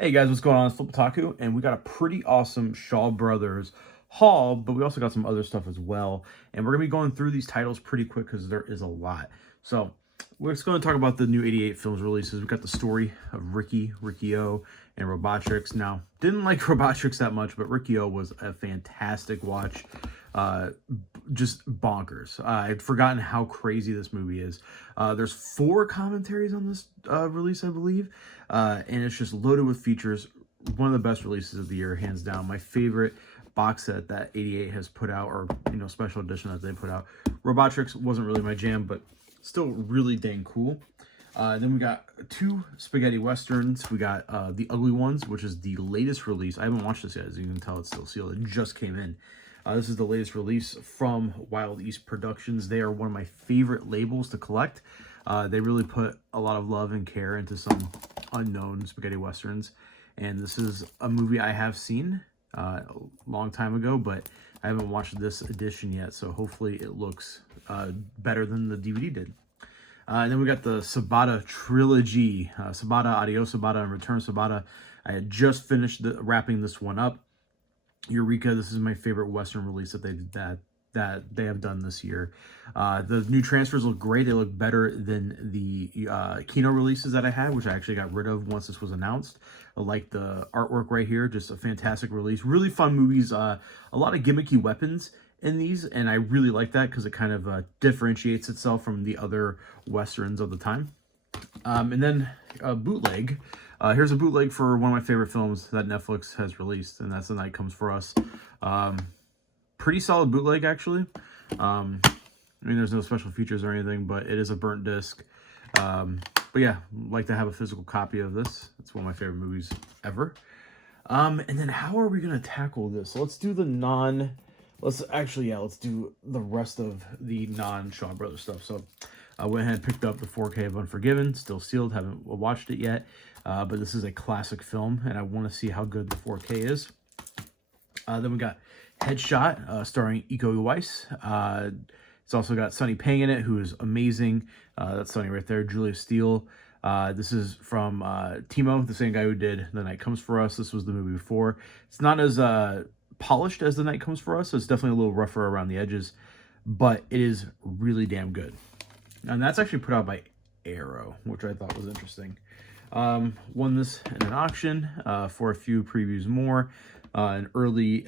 Hey guys, what's going on? It's Flip Otaku, and we got a pretty awesome Shaw Brothers haul, but we also got some other stuff as well. And we're gonna be going through these titles pretty quick because there is a lot. So we're just going to talk about the new 88 films releases. We got the story of Riki-Oh, and Robotrix. Now, didn't like Robotrix that much, but Riki-Oh was a fantastic watch. Uh, just bonkers. I'd forgotten how crazy this movie is. There's 4 commentaries on this release, I believe, and it's just loaded with features. One of the best releases of the year, hands down. My favorite box set that 88 has put out, or special edition that they put out. Robotrix wasn't really my jam, but still really dang cool. Then we got 2 spaghetti westerns. We got The Ugly Ones, which is the latest release. I haven't watched this yet, as you can tell. It's still sealed. It just came in. This is the latest release from Wild East Productions. They are one of my favorite labels to collect. They really put a lot of love and care into some unknown spaghetti westerns. And this is a movie I have seen a long time ago, but I haven't watched this edition yet. So hopefully it looks better than the DVD did. And then we got the Sabata Trilogy. Sabata, Adios Sabata, and Return Sabata. I had just finished wrapping this one up. Eureka, this is my favorite Western release that they have done this year. The new transfers look great. They look better than the Kino releases that I had, which I actually got rid of once this was announced. I like the artwork right here. Just a fantastic release. Really fun movies. A lot of gimmicky weapons in these, and I really like that because it kind of differentiates itself from the other Westerns of the time. And then a bootleg. Here's a bootleg for one of my favorite films that Netflix has released, and that's The Night Comes For Us. Pretty solid bootleg, actually. I mean, there's no special features or anything, but it is a burnt disc. But yeah, like to have a physical copy of this. It's one of my favorite movies ever. And then how are we going to tackle this? So let's do the let's do the rest of the non-Shaw Brothers stuff. So I went ahead and picked up the 4K of Unforgiven, still sealed, haven't watched it yet. But this is a classic film, and I want to see how good the 4K is. Then we got Headshot, starring Iko Uwais. It's also got Sonny Pang in it, who is amazing. That's Sonny right there. Julia Steele. This is from Timo, the same guy who did The Night Comes For Us. This was the movie before. It's not as polished as The Night Comes For Us, so it's definitely a little rougher around the edges, but it is really damn good. And that's actually put out by Arrow, which I thought was interesting. Won this in an auction for a few previews more. An early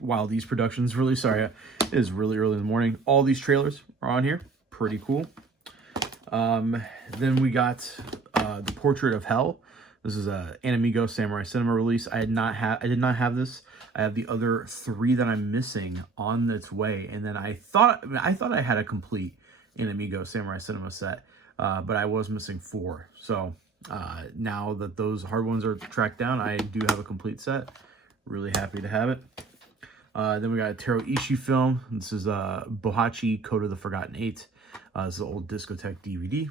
Wild East Productions release. Sorry, it is really early in the morning. All these trailers are on here. Pretty cool. Then we got The Portrait of Hell. This is a Animigo Samurai Cinema release. I did not have this. I have the other 3 that I'm missing on its way. And then I thought I had a complete Animigo Samurai Cinema set, but I was missing 4. So now that those hard ones are tracked down, I do have a complete set. Really happy to have it. Then we got a Taro Ishii film. This is Bohachi, Code of the Forgotten 8. This is an old discotheque DVD.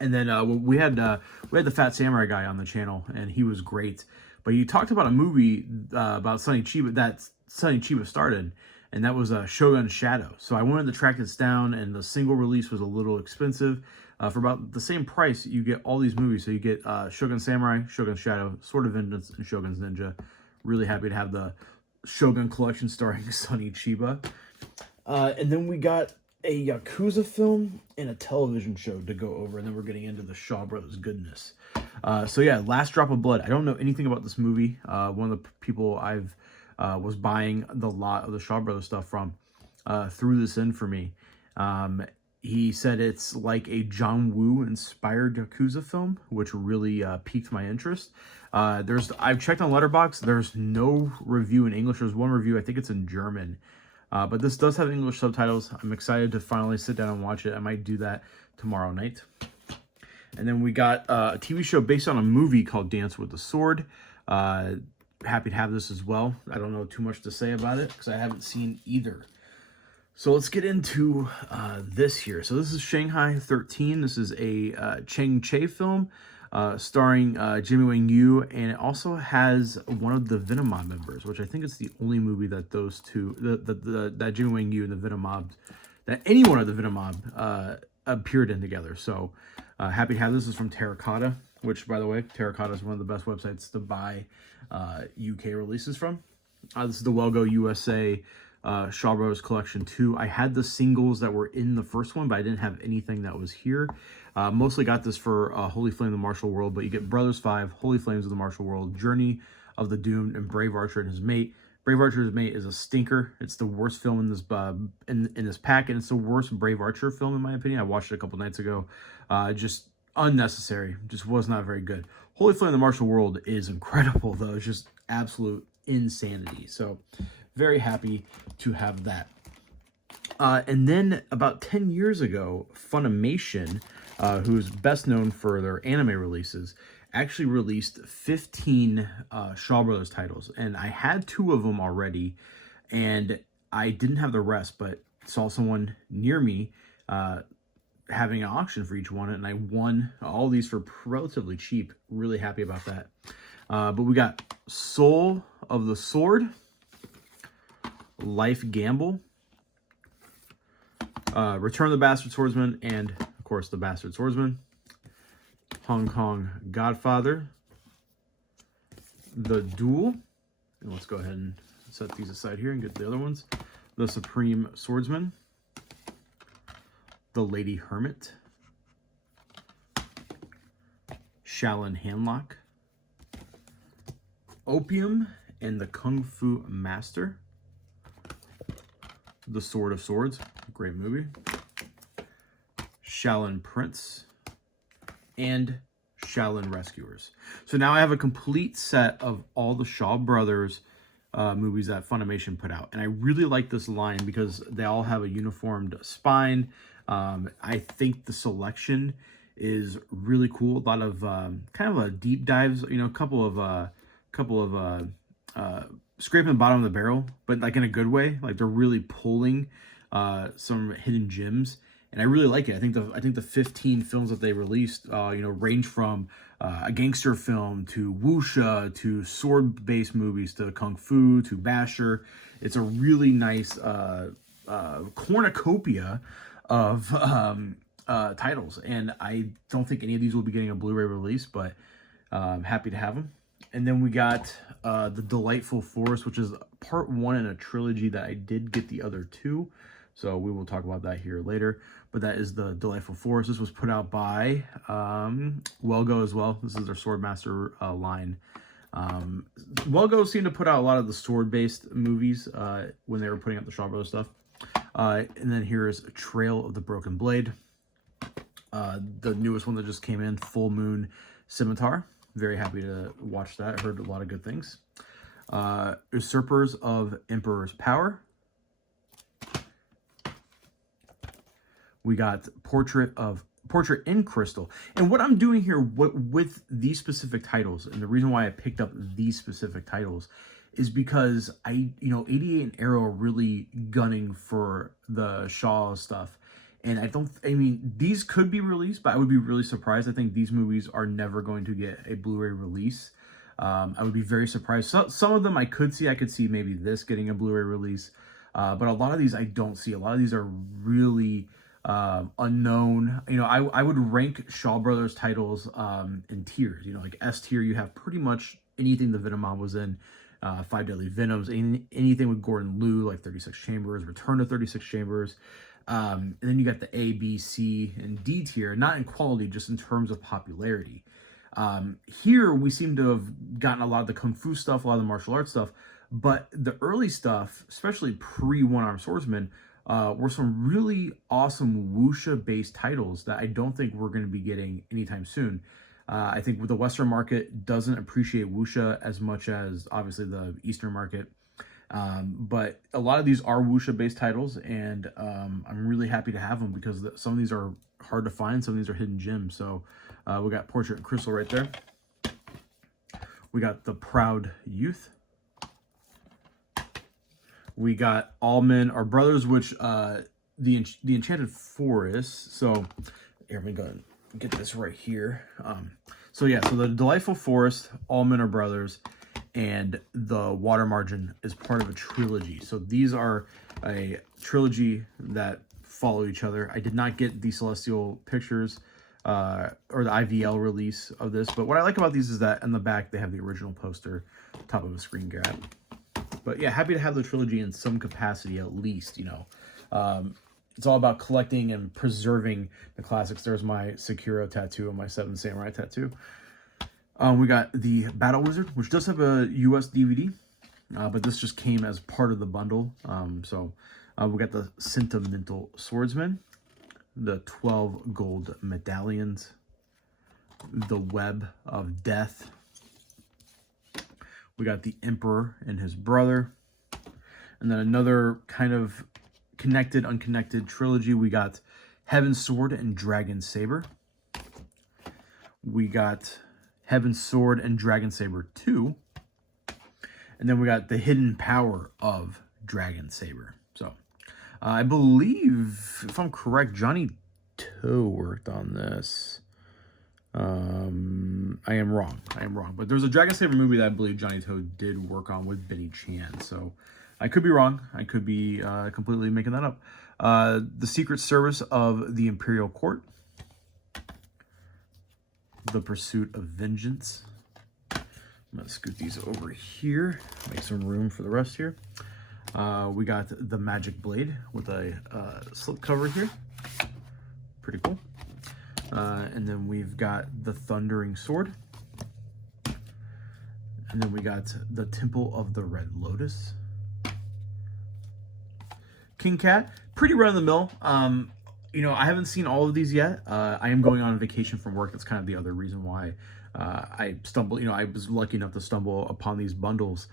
And then we had the Fat Samurai guy on the channel, and he was great. But he talked about a movie about Sonny Chiba that Sonny Chiba started, and that was Shogun Shadow. So I wanted to track this down, and the single release was a little expensive. For about the same price, you get all these movies. So you get Shogun Samurai, Shogun Shadow, Sword of Vengeance, and Shogun's Ninja. Really happy to have the Shogun collection starring Sonny Chiba. And then we got a Yakuza film and a television show to go over, and then we're getting into the Shaw Brothers goodness. So yeah, Last Drop of Blood. I don't know anything about this movie. One of the people I've was buying the lot of the Shaw Brothers stuff from threw this in for me. He said it's like a John Woo inspired Yakuza film, which really piqued my interest. I've checked on Letterboxd. There's no review in English. There's one review. I think it's in German. But this does have English subtitles. I'm excited to finally sit down and watch it. I might do that tomorrow night. And then we got a TV show based on a movie called Dance with the Sword. Happy to have this as well. I don't know too much to say about it because I haven't seen either. So let's get into this here. So this is Shanghai 13. This is a Cheng Che film starring Jimmy Wang Yu, and it also has one of the Venom Mob members, which I think is the only movie that those two, that Jimmy Wang Yu and the Venom Mob, that any one of the Venom Mob appeared in together. So Happy to have this. Is from Terracotta, which, by the way, Terracotta is one of the best websites to buy UK releases from. This is the Wellgo USA Shaw Brothers Collection 2. I had the singles that were in the first one, but I didn't have anything that was here. Mostly got this for Holy Flame of the Martial World, but you get Brothers 5, Holy Flames of the Martial World, Journey of the Doomed, and Brave Archer and His Mate. Brave Archer and His Mate is a stinker. It's the worst film in this in this pack, and it's the worst Brave Archer film in my opinion. I watched it a couple nights ago. Just unnecessary. Just was not very good. Holy Flame of the Martial World is incredible, though. It's just absolute insanity. So very happy to have that. And then about 10 years ago, Funimation, who's best known for their anime releases, actually released 15 Shaw Brothers titles. And I had 2 of them already, and I didn't have the rest, but saw someone near me having an auction for each one, and I won all these for relatively cheap. Really happy about that. But we got Soul of the Sword, Life Gamble, Return of the Bastard Swordsman, and of course the Bastard Swordsman, Hong Kong Godfather, The Duel, and let's go ahead and set these aside here and get the other ones, The Supreme Swordsman, The Lady Hermit, Shaolin Handlock, Opium and the Kung Fu Master, The Sword of Swords, great movie, Shaolin Prince, and Shaolin Rescuers. So now I have a complete set of all the Shaw Brothers movies that Funimation put out. And I really like this line because they all have a uniformed spine. I think the selection is really cool. A lot of kind of a deep dives, you know, a couple of scraping the bottom of the barrel, but like in a good way. Like they're really pulling some hidden gems, and I really like it. I think the 15 films that they released, you know, range from a gangster film to wuxia to sword-based movies to kung fu to basher. It's a really nice cornucopia of titles, and I don't think any of these will be getting a Blu-ray release, but I'm happy to have them. And then we got The Delightful Forest, which is part 1 in a trilogy that I did get the other 2. So we will talk about that here later. But that is The Delightful Forest. This was put out by Wellgo as well. This is their Swordmaster line. Wellgo seemed to put out a lot of the sword-based movies when they were putting out the Shaw Brothers stuff. And then here's Trail of the Broken Blade. The newest one that just came in, Full Moon Scimitar. Very happy to watch that. I heard a lot of good things. Usurpers of Emperor's Power. We got Portrait in Crystal. And what I'm doing here with these specific titles, and the reason why I picked up these specific titles, is because 88 and Arrow are really gunning for the Shaw stuff. And I mean, these could be released, but I would be really surprised. I think these movies are never going to get a Blu-ray release. I would be very surprised. Some of them I could see maybe this getting a Blu-ray release. But a lot of these I don't see. A lot of these are really unknown. You know, I would rank Shaw Brothers titles in tiers. You know, like S tier, you have pretty much anything the Venomon was in. 5 Deadly Venoms, anything with Gordon Liu, like 36 Chambers, Return to 36 Chambers. And then you got the A, B, C, and D tier, not in quality, just in terms of popularity. Here, we seem to have gotten a lot of the Kung Fu stuff, a lot of the martial arts stuff, but the early stuff, especially pre-One-Armed Swordsman, were some really awesome wuxia-based titles that I don't think we're going to be getting anytime soon. I think the Western market doesn't appreciate wuxia as much as, obviously, the Eastern market. But a lot of these are wuxia-based titles, and I'm really happy to have them because some of these are hard to find, some of these are hidden gems. So we got Portrait in Crystal right there. We got The Proud Youth. We got All Men Are Brothers, which the Enchanted Forest. So here we go. Get this right here. So The Delightful Forest, All Men Are Brothers, and The Water Margin is part of a trilogy. So these are a trilogy that follow each other. I did not get the Celestial Pictures or the IVL release of this. But what I like about these is that in the back they have the original poster, top of a screen grab. But yeah, happy to have the trilogy in some capacity at least, you know. It's all about collecting and preserving the classics. There's my Sekiro tattoo and my Seven Samurai tattoo. We got the Battle Wizard, which does have a US DVD, but this just came as part of the bundle. We got the Sentimental Swordsman, the 12 gold medallions, the Web of Death. We got the Emperor and his brother, and then another kind of connected, unconnected trilogy. We got Heaven's Sword and Dragon Saber. We got Heaven's Sword and Dragon Saber 2. And then we got the Hidden Power of Dragon Saber. So, I believe, if I'm correct, Johnny Toe worked on this. I am wrong. But there's a Dragon Saber movie that I believe Johnny Toe did work on with Benny Chan. So, I could be wrong. I could be completely making that up. The Secret Service of the Imperial Court. The Pursuit of Vengeance. I'm going to scoot these over here. Make some room for the rest here. We got the Magic Blade with a slip cover here. Pretty cool. And then we've got the Thundering Sword. And then we got the Temple of the Red Lotus. King Cat, pretty run-of-the-mill. You know, I haven't seen all of these yet. I am going on vacation from work. That's kind of the other reason why I stumbled. You know, I was lucky enough to stumble upon these bundles.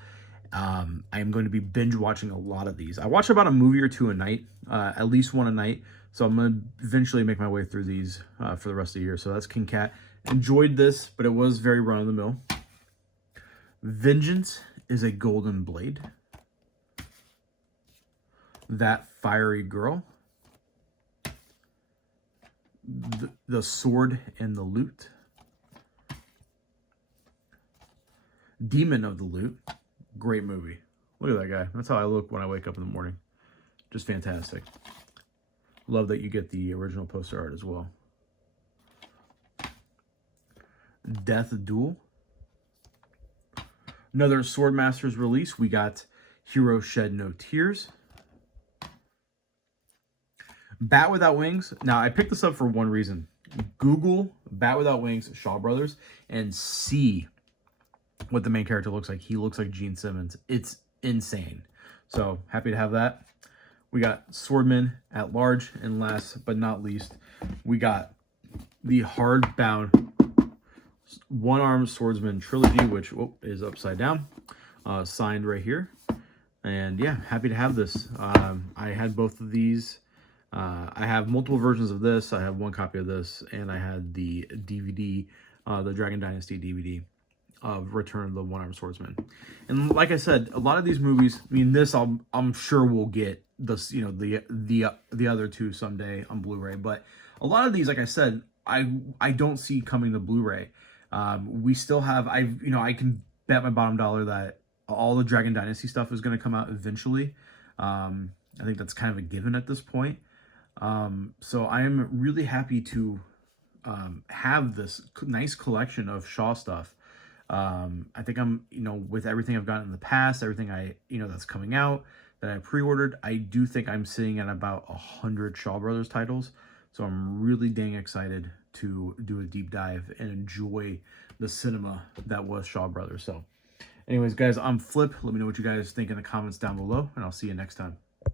I am going to be binge watching a lot of these. I watch about a movie or two a night, at least one a night. So I'm going to eventually make my way through these for the rest of the year. So that's King Cat. Enjoyed this, but it was very run-of-the-mill. Vengeance is a Golden Blade. That Fiery Girl. The Sword and the Loot. Demon of the Loot. Great movie. Look at that guy. That's how I look when I wake up in the morning. Just fantastic. Love that you get the original poster art as well. Death Duel. Another Swordmasters release. We got Hero Shed No Tears. Bat Without Wings. Now, I picked this up for one reason. Google Bat Without Wings, Shaw Brothers, and see what the main character looks like. He looks like Gene Simmons. It's insane. So, happy to have that. We got Swordman at Large. And last but not least, we got the hardbound One-Armed Swordsman Trilogy, which is upside down. Signed right here. And yeah, happy to have this. I had both of these. I have multiple versions of this. I have one copy of this, and I had the DVD, the Dragon Dynasty DVD of Return of the One-Armed Swordsman. And like I said, a lot of these movies, I mean, this I'm sure we'll get this, you know, the other two someday on Blu-ray. But a lot of these, like I said, I don't see coming to Blu-ray. We still have, I can bet my bottom dollar that all the Dragon Dynasty stuff is going to come out eventually. I think that's kind of a given at this point. So I am really happy to have this nice collection of Shaw stuff. I think I'm, with everything I've gotten in the past, everything that's coming out that I pre-ordered, I do think I'm sitting at about 100 Shaw Brothers titles. So I'm really dang excited to do a deep dive and enjoy the cinema that was Shaw Brothers. So anyways, guys, I'm Flip. Let me know what you guys think in the comments down below, and I'll see you next time.